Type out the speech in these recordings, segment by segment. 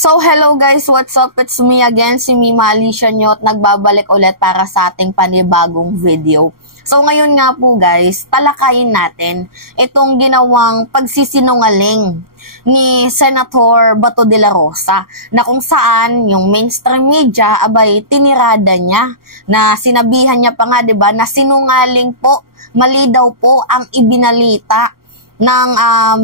So, hello guys, what's up? It's me again, si Mima Alicia nyo at nagbabalik ulit para sa ating panibagong video. So, ngayon nga po guys, talakayin natin itong ginawang pagsisinungaling ni Senator Bato de la Rosa na kung saan yung mainstream media abay tinirada niya na sinabihan niya pa nga 'di ba na sinungaling po, mali daw po ang ibinalita ng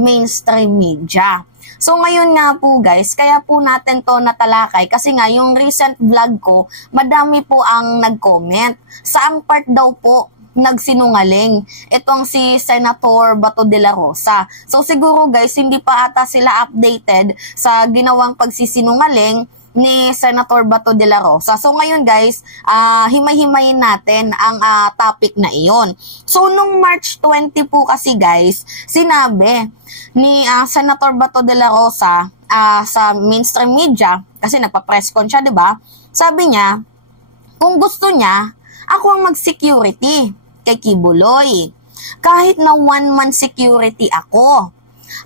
mainstream media. So ngayon nga po guys, kaya po natin to natalakay kasi nga yung recent vlog ko, madami po ang nag-comment. Saang part daw po nagsinungaling itong si Senator Bato de la Rosa. So siguro guys, hindi pa ata sila updated sa ginawang pagsisinungaling ni Senator Bato de la Rosa. So ngayon guys, himay-himayin natin ang topic na iyon. So nung March 20 po kasi guys, sinabi ni Senator Bato de la Rosa sa mainstream media, kasi nagpa-press con siya, 'di ba? Sabi niya, kung gusto niya, ako ang mag-security kay Kibuloy. Kahit na one-man security ako,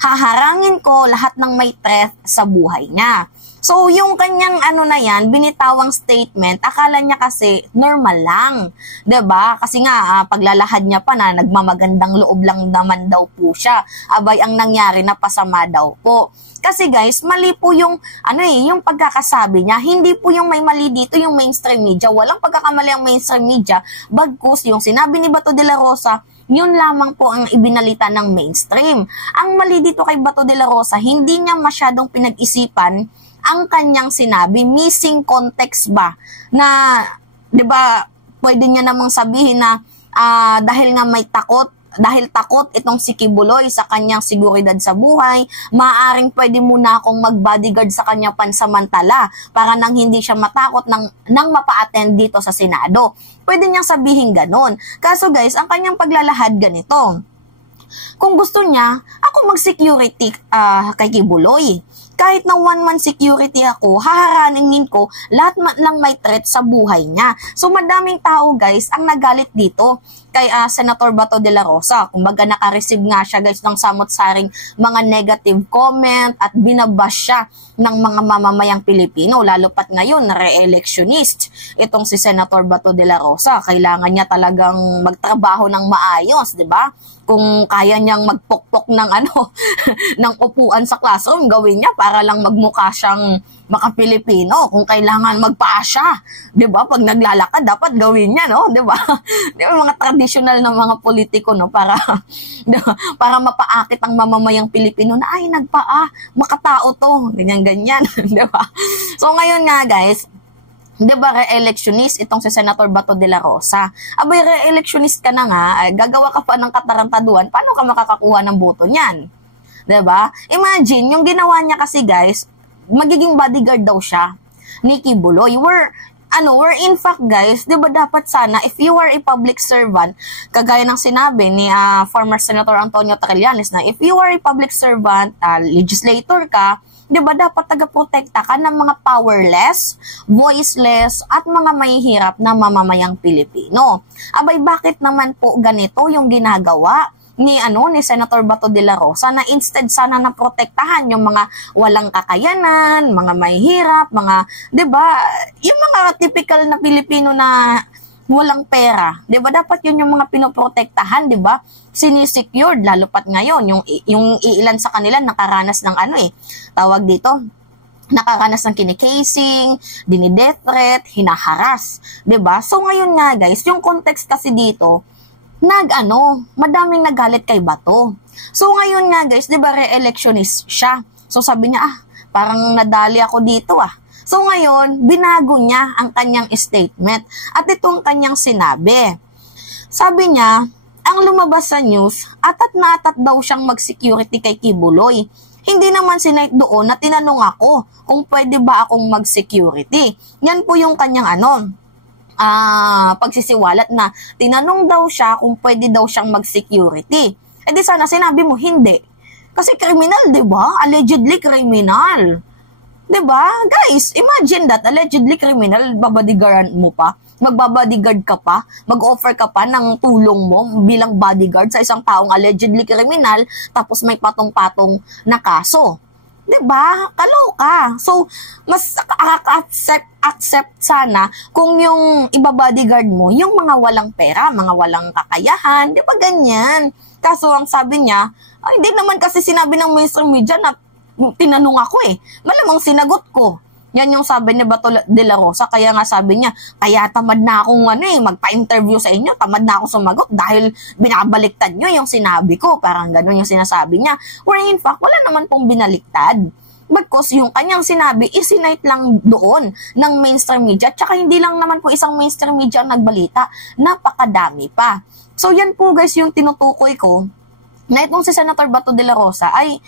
haharangin ko lahat ng may threat sa buhay niya. So, yung kanyang na yan, binitawang statement, akala niya kasi normal lang. 'Di ba? Kasi nga, paglalahad niya pa na nagmamagandang loob lang naman daw po siya. Abay, ang nangyari na pasama daw po. Kasi guys, mali po yung, yung pagkakasabi niya. Hindi po yung may mali dito, yung mainstream media. Walang pagkakamali ang mainstream media. Bagkus, yung sinabi ni Bato de la Rosa, yun lamang po ang ibinalita ng mainstream. Ang mali dito kay Bato de la Rosa, hindi niya masyadong pinag-isipan ang kanyang sinabi, missing context ba na 'di ba pwede niya namang sabihin na dahil nga may takot, dahil takot itong si Kibuloy sa kanyang seguridad sa buhay, maaaring pwede muna akong mag-bodyguard sa kanya pansamantala para nang hindi siya matakot nang mapa-attend dito sa Senado. Pwede niyang sabihin ganon. Kaso guys, ang kanyang paglalahad ganito. Kung gusto niya, ako mag-security kay Kibuloy. Kahit na one-man security ako, haharaningin ko lahat ng may threat sa buhay niya. So madaming tao guys ang nagalit dito kay Senator Bato de la Rosa. Kumbaga naka-receive nga siya guys ng samot-saring mga negative comment at binabash siya ng mga mamamayang Pilipino. Lalo pat ngayon na re-electionist itong si Senator Bato de la Rosa. Kailangan niya talagang magtrabaho ng maayos, 'di ba? Kung kaya niyang magpokpok ng ng upuan sa classroom, gawin niya para lang magmukha siyang maka-Pilipino. Kung kailangan magpaa siya, 'di ba? Pag naglalakad dapat gawin niya, no? 'Di ba? 'Di ba mga traditional na mga politiko, no, para para mapaakit ang mamamayang Pilipino na ay nagpaa, makatao 'to, ganyan-ganyan, 'di ba? So ngayon nga, guys, 'di ba re-electionist itong si Senator Bato de la Rosa? Abay, re-electionist ka na nga, gagawa ka pa ng katarantaduhan, paano ka makakakuha ng boto niyan? 'Di ba? Imagine, yung ginawa niya kasi guys, magiging bodyguard daw siya ni Kibuloy. We're in fact guys, 'di ba dapat sana if you are a public servant, kagaya ng sinabi ni former Senator Antonio Trillanes na if you are a public servant, legislator ka, 'di ba dapat taga-protekta ka ng mga powerless, voiceless at mga mahihirap na mamamayang Pilipino. Abay, bakit naman po ganito yung ginagawa ni Senator Bato de la Rosa na instead sana na protektahan yung mga walang kakayanan, mga mahihirap, mga 'di ba, yung mga typical na Pilipino na walang pera, 'di ba? Dapat yun yung mga pinoprotektahan, 'di ba? Sinisecured lalo pat ngayon yung iilan sa kanila nakaranas ng tawag dito, nakaranas ng kinikasing, dini-death threat, hinaharas, 'di ba? So ngayon nga guys, yung context kasi dito madaming nagalit kay Bato. So ngayon nga guys, 'di ba re-electionist siya. So sabi niya, parang nadali ako dito So ngayon, binago niya ang kanyang statement at itong kanyang sinabi. Sabi niya, ang lumabas sa news, atat na atat daw siyang mag-security kay Kibuloy. Hindi naman sinight doon na tinanong ako kung pwede ba akong mag-security. Yan po yung kanyang pagsisiwalat na tinanong daw siya kung pwede daw siyang mag-security. E di sana sinabi mo hindi. Kasi criminal, 'di ba? Allegedly criminal. 'Di ba? Guys, imagine that, allegedly criminal, babodyguard mo pa. Magbabodyguard ka pa, mag-offer ka pa ng tulong mo bilang bodyguard sa isang taong allegedly criminal tapos may patong-patong na kaso. 'Diba? Kaloka. So, mas accept sana kung yung iba-bodyguard mo, yung mga walang pera, mga walang kakayahan, 'di ba ganyan? Kaso ang sabi niya, ay, hindi naman kasi sinabi ng mainstream media na tinanong ako eh. Malamang sinagot ko. Yan yung sabi ni Bato de la Rosa. Kaya nga sabi niya, kaya tamad na akong magpa-interview sa inyo. Tamad na akong sumagot dahil binabaliktad nyo yung sinabi ko. Parang ganun yung sinasabi niya. Where in fact, wala naman pong binaliktad. Because yung kanyang sinabi, isinite lang doon ng mainstream media. Tsaka hindi lang naman po isang mainstream media ang nagbalita. Napakadami pa. So yan po guys yung tinutukoy ko na itong si Senator Bato de la Rosa ay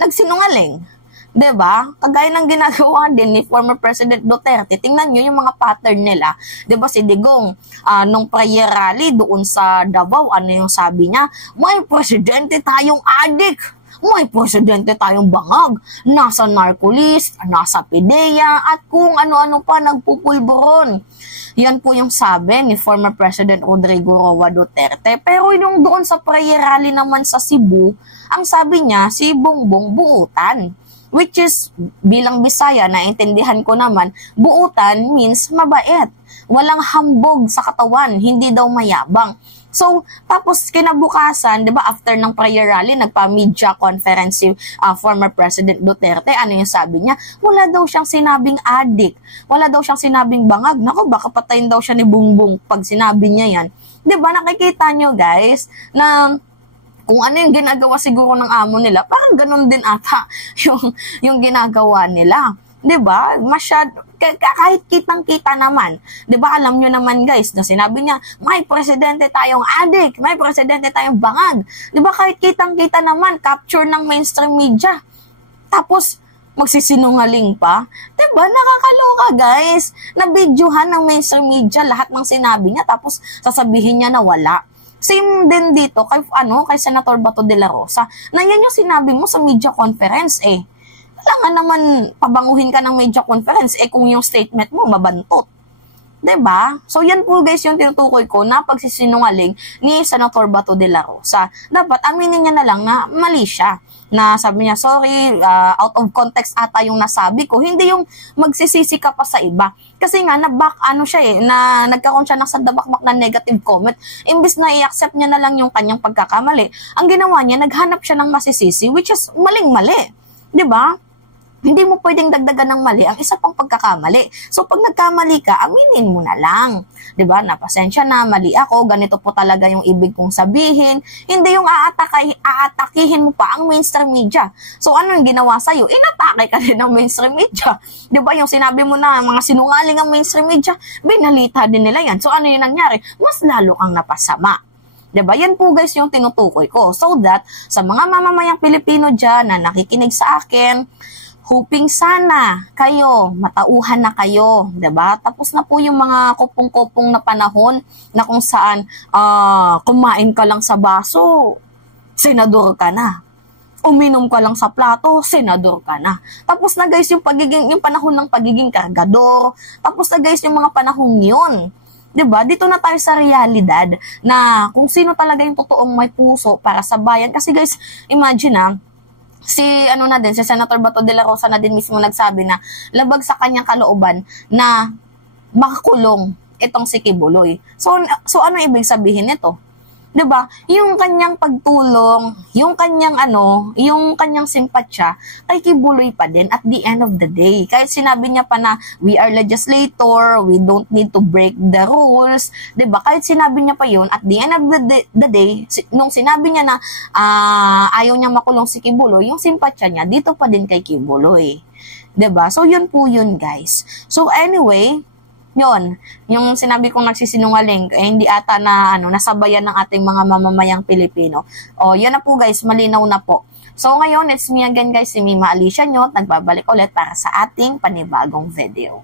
nagsinungaling. 'Di ba? Kagaya ng ginagawa din ni former President Duterte. Tingnan niyo yung mga pattern nila. 'Di ba si Digong nung prayer rally doon sa Davao, ano yung sabi niya? May presidente tayong adik. May presidente tayong bangag. Nasa narcolist, nasa PDEA, at kung ano-ano pa nagpupulburon. Yan po yung sabi ni former President Rodrigo Roa Duterte. Pero yung doon sa prayer rally naman sa Cebu, ang sabi niya, si Bongbong buutan. Which is, bilang Bisaya, naintindihan ko naman, buutan means mabait. Walang hambog sa katawan, hindi daw mayabang. So, tapos kinabukasan, 'di ba, after ng prayer rally, nagpa-media conference si former President Duterte. Ano yung sabi niya? Wala daw siyang sinabing adik. Wala daw siyang sinabing bangag. Naku, baka patayin daw siya ni Bongbong pag sinabi niya yan. 'Di ba, nakikita nyo guys, na kung ano yung ginagawa siguro ng amo nila, parang ganun din ata yung ginagawa nila. 'Di ba? Kahit kitang-kita naman. 'Di ba, alam nyo naman guys, na sinabi niya, may presidente tayong adik, may presidente tayong bangag. 'Di ba, kahit kitang-kita naman, capture ng mainstream media. Tapos, magsisinungaling pa. 'Di ba? Nakakaloka guys. Nabidyohan ng mainstream media lahat ng sinabi niya, tapos sasabihin niya na wala. Same din dito kay Senator Bato de la Rosa. Na yan yung sinabi mo sa media conference eh. Kailangan naman pabanguhin ka ng media conference eh kung yung statement mo mabantot. 'Di ba? So yan po guys yung tinutukoy ko na pagsisinungaling ni Senator Bato de la Rosa. Dapat aminin niya na lang na mali siya. Na sabi niya, sorry, out of context ata yung nasabi ko. Hindi yung magsisisi ka pa sa iba. Kasi nga, nagkaroon siya ng sandabakbak na negative comment. Imbis na i-accept niya na lang yung kanyang pagkakamali, ang ginawa niya, naghanap siya ng masisisi, which is maling-mali. 'Di ba? Hindi mo pwedeng dagdagan ng mali ang isa pang pagkakamali. So, pag nagkamali ka, aminin mo na lang. 'Di ba? Napasensya na, mali ako, ganito po talaga yung ibig kong sabihin. Hindi yung aatakihin mo pa ang mainstream media. So, ano yung ginawa sa'yo? Inatake ka din ng mainstream media. 'Di ba? Yung sinabi mo na mga sinungaling ang mainstream media, binalita din nila yan. So, ano yung nangyari? Mas lalo kang napasama. 'Di ba? Yan po guys yung tinutukoy ko. So that, sa mga mamamayang Pilipino dyan na nakikinig sa akin, hoping sana kayo, matauhan na kayo, 'di ba? Tapos na po yung mga kupong-kupong na panahon na kung saan kumain ka lang sa baso, senador ka na. Uminom ka lang sa plato, senador ka na. Tapos na guys yung panahon ng pagiging kargador. Tapos na guys yung mga panahong 'yon. 'Di ba? Dito na tayo sa realidad na kung sino talaga yung totoong may puso para sa bayan. Kasi guys, imagine si Senator Bato de la Rosa na din mismo nagsabi na labag sa kanyang kalooban na makakulong itong si Kibuloy. So ano ibig sabihin nito? 'Di ba? Yung kanyang pagtulong, yung kanyang simpatsya kay Kibuloy pa din at the end of the day. Kahit sinabi niya pa na we are legislator, we don't need to break the rules, 'di ba? Kahit sinabi niya pa yun, at the end of the day, nung sinabi niya na ayaw niya makulong si Kibuloy, yung simpatsya niya dito pa din kay Kibuloy. 'Di ba? So yun po yun, guys. So anyway, yon, yung sinabi kong nagsisinungaling, hindi ata na nasabayan ng ating mga mamamayang Pilipino. O, yan na po guys, malinaw na po. So ngayon, it's me again guys, si Mima Alicia Nyot, nagbabalik ulit para sa ating panibagong video.